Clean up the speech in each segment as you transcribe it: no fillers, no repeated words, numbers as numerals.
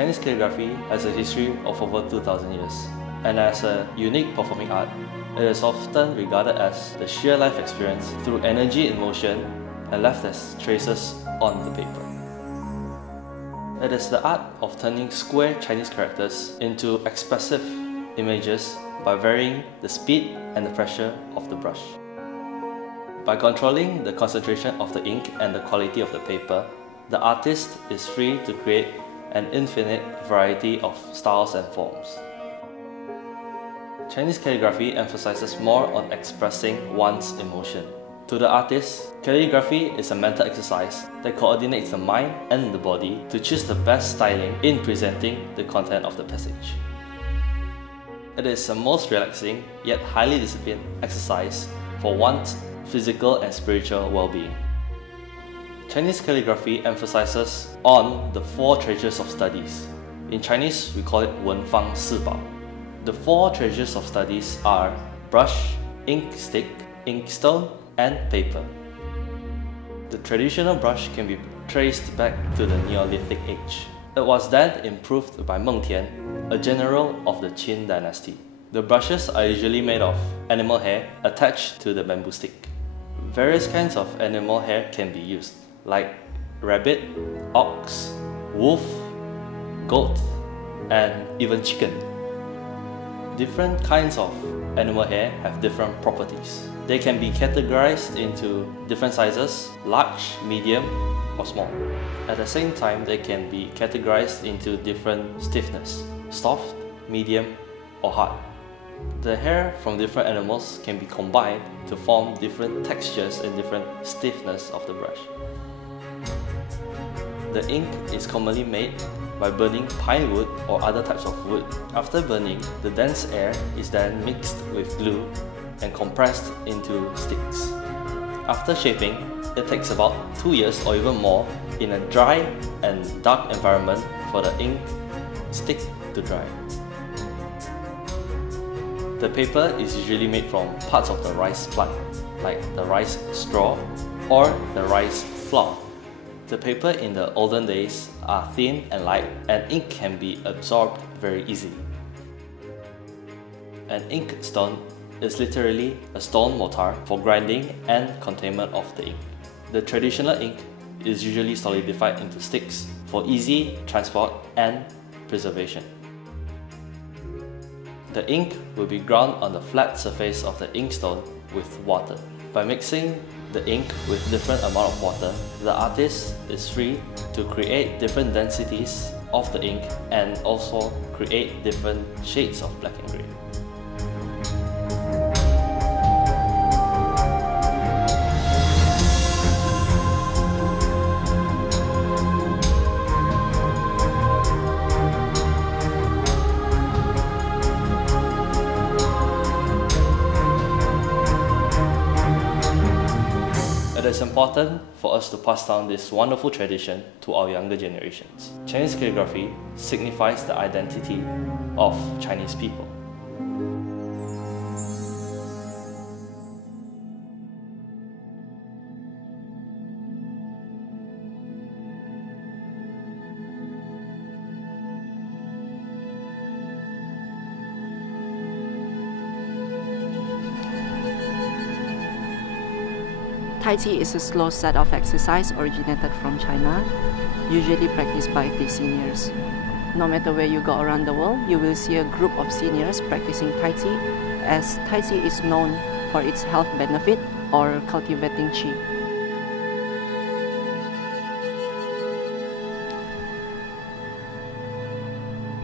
Chinese calligraphy has a history of over 2,000 years, and as a unique performing art, it is often regarded as the sheer life experience through energy in motion and left as traces on the paper. It is the art of turning square Chinese characters into expressive images by varying the speed and the pressure of the brush. By controlling the concentration of the ink and the quality of the paper, the artist is free to create an infinite variety of styles and forms. Chinese calligraphy emphasizes more on expressing one's emotion. To the artist, calligraphy is a mental exercise that coordinates the mind and the body to choose the best styling in presenting the content of the passage. It is a most relaxing yet highly disciplined exercise for one's physical and spiritual well-being. Chinese calligraphy emphasizes on the 4 treasures of studies. In Chinese, we call it 文房四宝. The 4 treasures of studies are brush, ink stick, inkstone, and paper. The traditional brush can be traced back to the Neolithic age. It was then improved by Meng Tian, a general of the Qin dynasty. The brushes are usually made of animal hair attached to the bamboo stick. Various kinds of animal hair can be used, like rabbit, ox, wolf, goat, and even chicken. Different kinds of animal hair have different properties. They can be categorized into different sizes, large, medium, or small. At the same time, they can be categorized into different stiffness, soft, medium, or hard. The hair from different animals can be combined to form different textures and different stiffness of the brush. The ink is commonly made by burning pine wood or other types of wood. After burning, the dense air is then mixed with glue and compressed into sticks. After shaping, it takes about 2 years or even more in a dry and dark environment for the ink stick to dry. The paper is usually made from parts of the rice plant, like the rice straw or the rice flour. The paper in the olden days are thin and light, and ink can be absorbed very easily. An inkstone is literally a stone mortar for grinding and containment of the ink. The traditional ink is usually solidified into sticks for easy transport and preservation. The ink will be ground on the flat surface of the inkstone with water. By mixing the ink with different amount of water, the artist is free to create different densities of the ink and also create different shades of black and grey. It is important for us to pass down this wonderful tradition to our younger generations. Chinese calligraphy signifies the identity of Chinese people. Tai Chi is a slow set of exercise originated from China, usually practiced by the seniors. No matter where you go around the world, you will see a group of seniors practicing Tai Chi, as Tai Chi is known for its health benefit or cultivating Qi.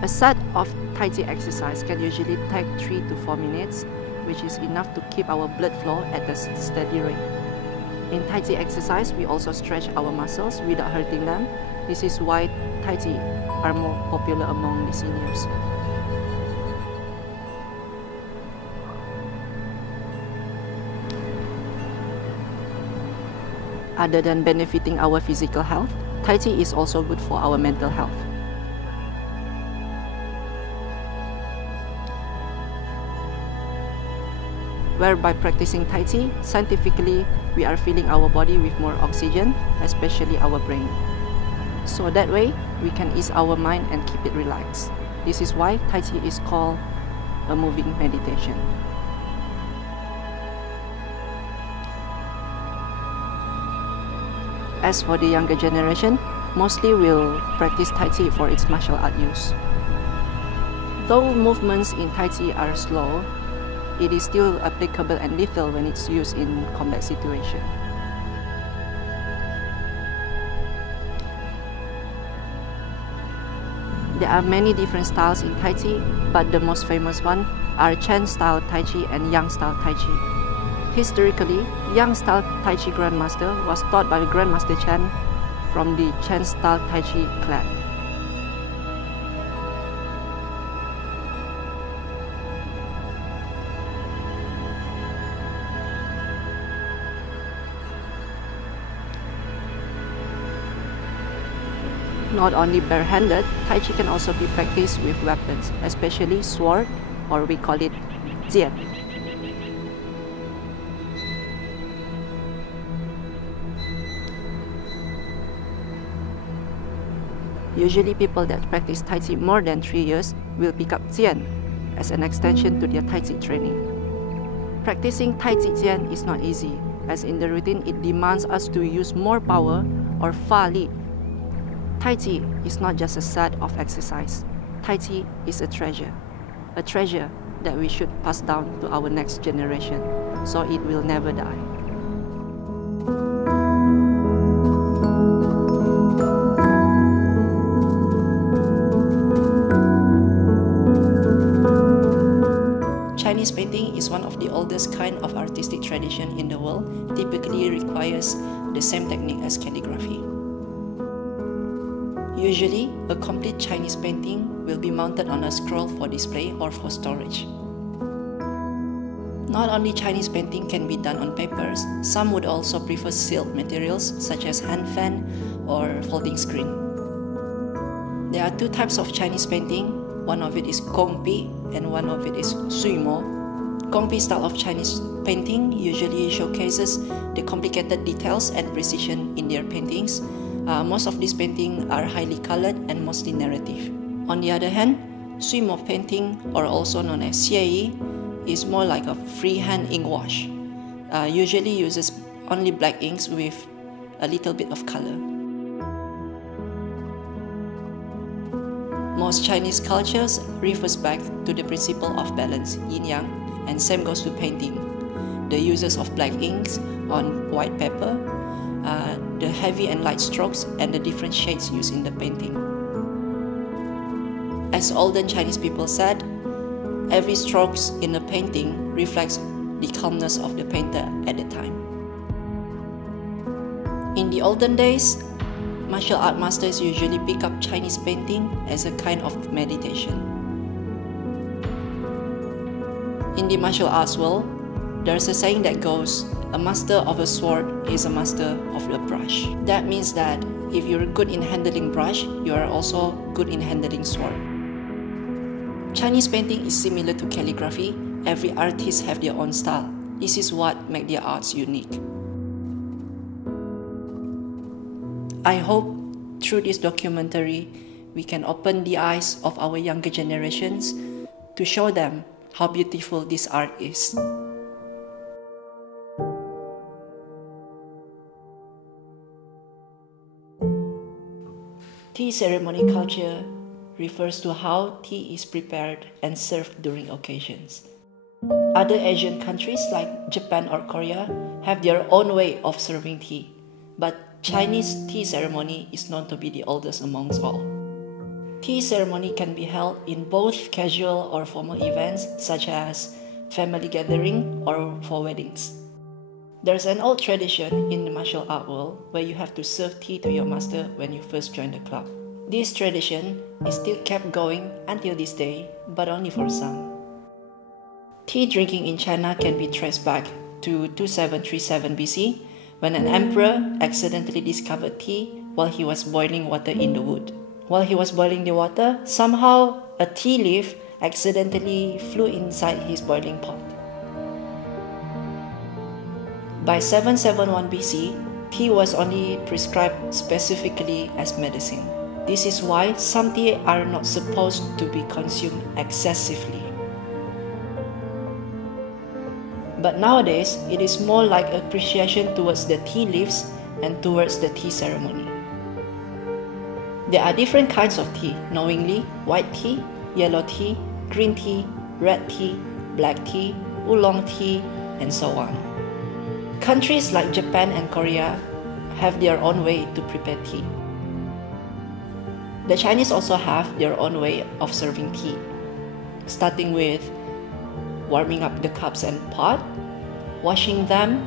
A set of Tai Chi exercise can usually take 3 to 4 minutes, which is enough to keep our blood flow at a steady rate. In Tai Chi exercise, we also stretch our muscles without hurting them. This is why Tai Chi are more popular among the seniors. Other than benefiting our physical health, Tai Chi is also good for our mental health. Where by practicing Tai Chi, scientifically, we are filling our body with more oxygen, especially our brain. So that way, we can ease our mind and keep it relaxed. This is why Tai Chi is called a moving meditation. As for the younger generation, mostly will practice Tai Chi for its martial art use. Though movements in Tai Chi are slow, it is still applicable and lethal when it's used in combat situations. There are many different styles in Tai Chi, but the most famous one are Chen style Tai Chi and Yang style Tai Chi. Historically, Yang style Tai Chi Grandmaster was taught by Grandmaster Chen from the Chen style Tai Chi clan. Not only barehanded, Tai Chi can also be practiced with weapons, especially sword, or we call it jian. Usually people that practice Tai Chi more than 3 years will pick up jian as an extension to their Tai Chi training. Practicing Tai Chi jian is not easy, as in the routine it demands us to use more power or fa li. Tai Chi is not just a set of exercise. Tai Chi is a treasure that we should pass down to our next generation, so it will never die. Chinese painting is one of the oldest kind of artistic tradition in the world, typically requires the same technique as calligraphy. Usually, a complete Chinese painting will be mounted on a scroll for display or for storage. Not only Chinese painting can be done on papers, some would also prefer sealed materials such as hand fan or folding screen. There are two types of Chinese painting. One of it is Gongbi and one of it is Suimo. Gongbi style of Chinese painting usually showcases the complicated details and precision in their paintings. Most of these paintings are highly colored and mostly narrative. On the other hand, Suimo painting, or also known as Xie, is more like a freehand ink wash. Usually uses only black inks with a little bit of color. Most Chinese cultures refers back to the principle of balance, yin-yang, and same goes to painting. The uses of black inks on white paper, the heavy and light strokes, and the different shades used in the painting. As olden Chinese people said, every stroke in a painting reflects the calmness of the painter at the time. In the olden days, martial art masters usually pick up Chinese painting as a kind of meditation. In the martial arts world, there's a saying that goes, a master of a sword is a master of a brush. That means that if you're good in handling brush, you are also good in handling sword. Chinese painting is similar to calligraphy. Every artist have their own style. This is what makes their arts unique. I hope through this documentary, we can open the eyes of our younger generations to show them how beautiful this art is. Tea ceremony culture refers to how tea is prepared and served during occasions. Other Asian countries like Japan or Korea have their own way of serving tea, but Chinese tea ceremony is known to be the oldest amongst all. Tea ceremony can be held in both casual or formal events such as family gathering or for weddings. There's an old tradition in the martial art world where you have to serve tea to your master when you first join the club. This tradition is still kept going until this day, but only for some. Tea drinking in China can be traced back to 2737 BC, when an emperor accidentally discovered tea while he was boiling water in the wood. While he was boiling the water, somehow a tea leaf accidentally flew inside his boiling pot. By 771 BC, tea was only prescribed specifically as medicine. This is why some tea are not supposed to be consumed excessively. But nowadays, it is more like appreciation towards the tea leaves and towards the tea ceremony. There are different kinds of tea, knowingly white tea, yellow tea, green tea, red tea, black tea, oolong tea, and so on. Countries like Japan and Korea have their own way to prepare tea. The Chinese also have their own way of serving tea, starting with warming up the cups and pot, washing them,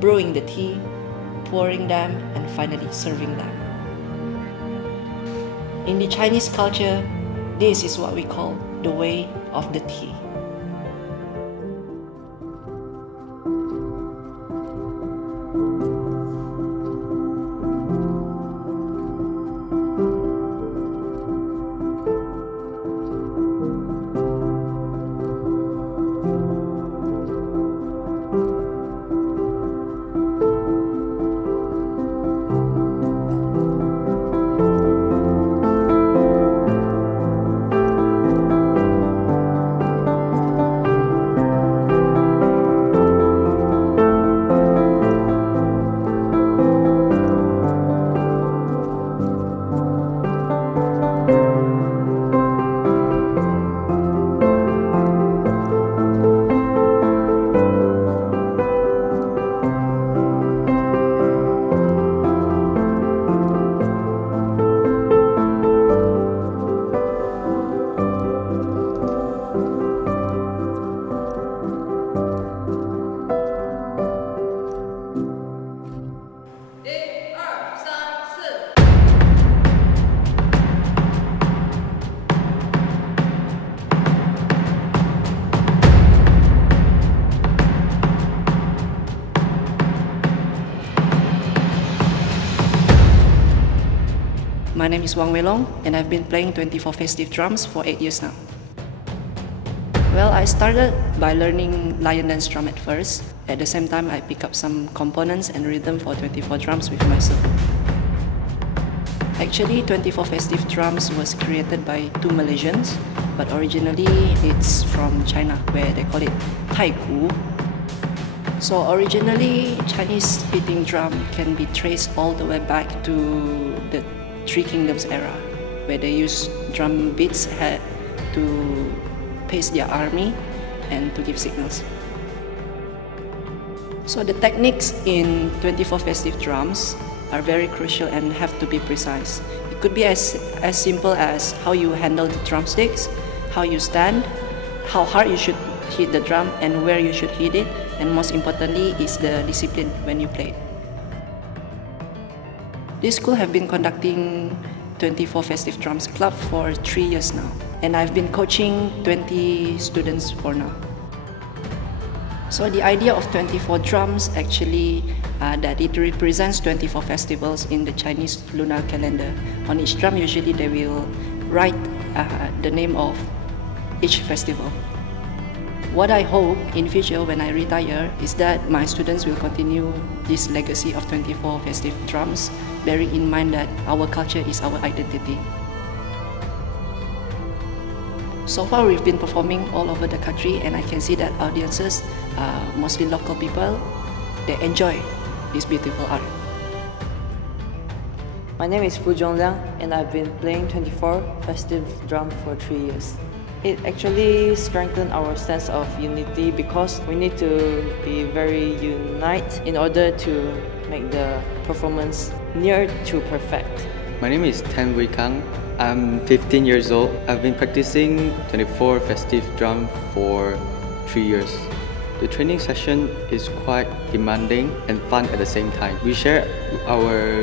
brewing the tea, pouring them, and finally serving them. In the Chinese culture, this is what we call the way of the tea. My name is Wang Weilong, and I've been playing 24 festive drums for 8 years now. Well, I started by learning lion dance drum at first. At the same time, I picked up some components and rhythm for 24 drums with myself. Actually, 24 festive drums was created by two Malaysians, but originally it's from China, where they call it Taiku. So originally, Chinese beating drum can be traced all the way back to the Three Kingdoms era, where they used drum beats to pace their army and to give signals. So the techniques in 24 festive drums are very crucial and have to be precise. It could be as simple as how you handle the drumsticks, how you stand, how hard you should hit the drum and where you should hit it, and most importantly is the discipline when you play. This school have been conducting 24 Festive Drums Club for 3 years now, and I've been coaching 20 students for now. So the idea of 24 drums actually that it represents 24 festivals in the Chinese lunar calendar. On each drum usually they will write the name of each festival. What I hope in future when I retire is that my students will continue this legacy of 24 festive drums, bearing in mind that our culture is our identity. So far we've been performing all over the country, and I can see that audiences, mostly local people, they enjoy this beautiful art. My name is Fu Zhongliang, and I've been playing 24 festive drum for 3 years. It actually strengthened our sense of unity because we need to be very united in order to make the performance near to perfect. My name is Tan Wei Kang. I'm 15 years old. I've been practicing 24 festive drum for 3 years. The training session is quite demanding and fun at the same time. We share our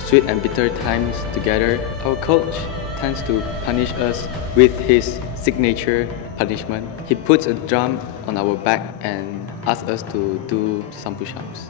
sweet and bitter times together. Our coach tends to punish us with his signature punishment. He puts a drum on our back and asks us to do some push-ups.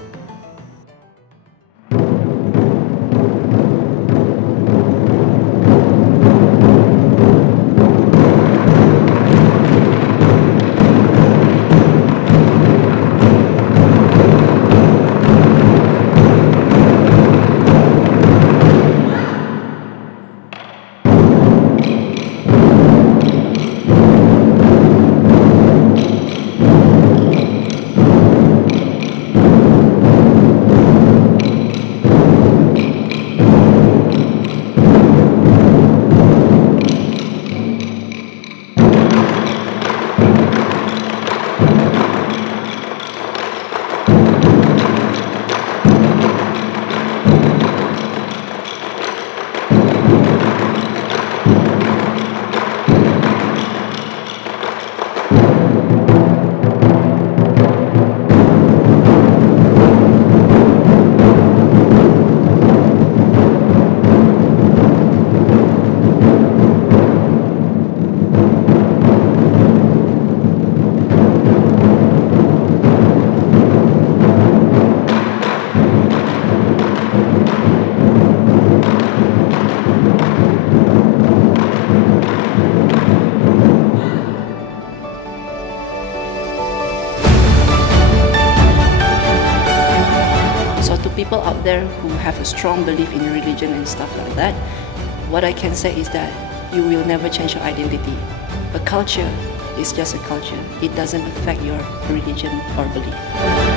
people out there who have a strong belief in religion and stuff like that, what I can say is that you will never change your identity. A culture is just a culture. It doesn't affect your religion or belief.